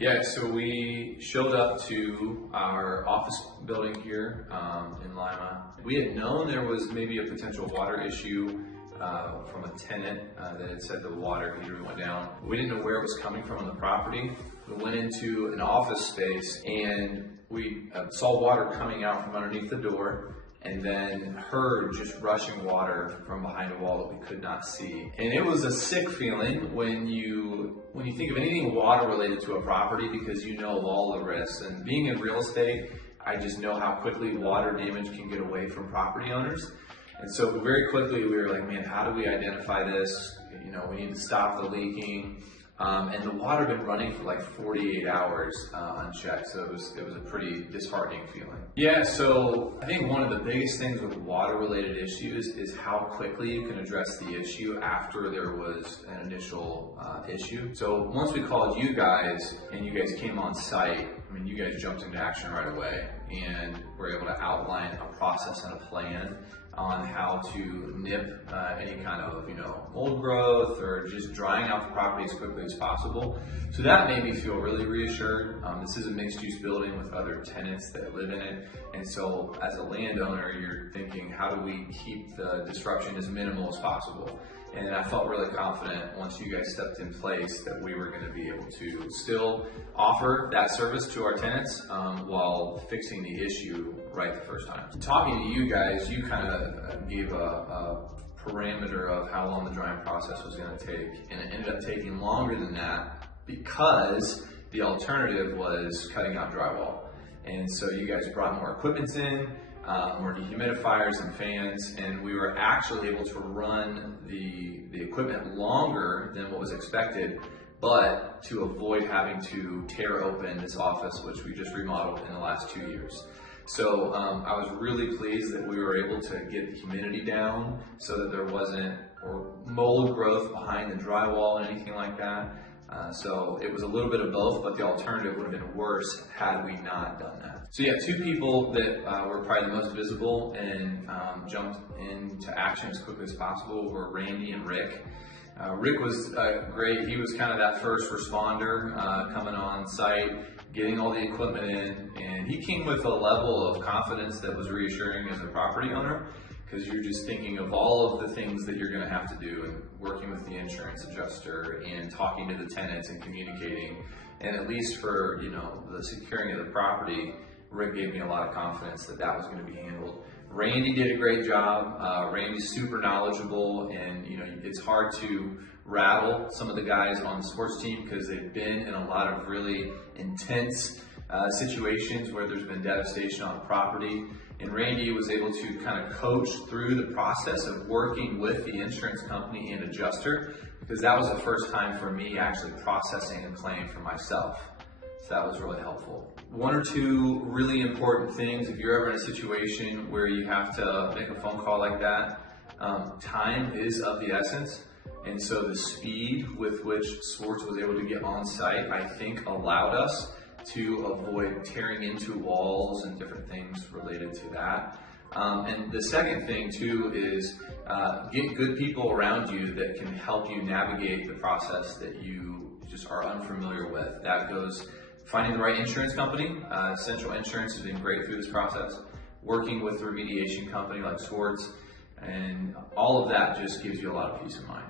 Yeah, so we showed up to our office building here in Lima. We had known there was maybe a potential water issue from a tenant that had said the water heater went down. We didn't know where it was coming from on the property. We went into an office space and we saw water coming out from underneath the door, and then heard just rushing water from behind a wall that we could not see. And it was a sick feeling when you think of anything water related to a property, because you know of all the risks. And being in real estate, I just know how quickly water damage can get away from property owners. And so very quickly we were like, man, how do we identify this? You know, we need to stop the leaking. And the water had been running for like 48 hours unchecked, so it was a pretty disheartening feeling. Yeah, so I think one of the biggest things with water-related issues is how quickly you can address the issue after there was an initial issue. So once we called you guys and you guys came on site, I mean, you guys jumped into action right away and were able to outline a process and a plan on how to nip any kind of, mold growth or just drying out the property as quickly as possible. So that made me feel really reassured. This is a mixed-use building with other tenants that live in it. And so as a landowner, you're thinking, how do we keep the disruption as minimal as possible? And I felt really confident once you guys stepped in place that we were going to be able to still offer that service to our tenants while fixing the issue right the first time. Talking to you guys, you kind of gave a parameter of how long the drying process was going to take, and it ended up taking longer than that because the alternative was cutting out drywall. And so you guys brought more equipment in, more dehumidifiers and fans, and we were actually able to run the equipment longer than what was expected, but to avoid having to tear open this office, which we just remodeled in the last 2 years. So I was really pleased that we were able to get the humidity down so that there wasn't mold growth behind the drywall and anything like that. So it was a little bit of both, but the alternative would have been worse had we not done that. So yeah, two people that were probably the most visible and jumped into action as quickly as possible were Randy and Rick. Rick was great. He was kind of that first responder coming on site, getting all the equipment in, and he came with a level of confidence that was reassuring as a property owner, because you're just thinking of all of the things that you're going to have to do, and working with the insurance adjuster and talking to the tenants and communicating. And at least for the securing of the property, Rick gave me a lot of confidence that that was going to be handled. Randy did a great job. Randy's super knowledgeable, and it's hard to rattle some of the guys on the sports team because they've been in a lot of really intense situations where there's been devastation on the property. And Randy was able to kind of coach through the process of working with the insurance company and adjuster, because that was the first time for me actually processing a claim for myself. So that was really helpful. One or two really important things if you're ever in a situation where you have to make a phone call like that. Time is of the essence. And so the speed with which Swartz was able to get on site, I think, allowed us to avoid tearing into walls and different things related to that. And the second thing too is get good people around you that can help you navigate the process that you just are unfamiliar with. That goes finding the right insurance company. Central Insurance has been great through this process. Working with a remediation company like Swartz, and all of that just gives you a lot of peace of mind.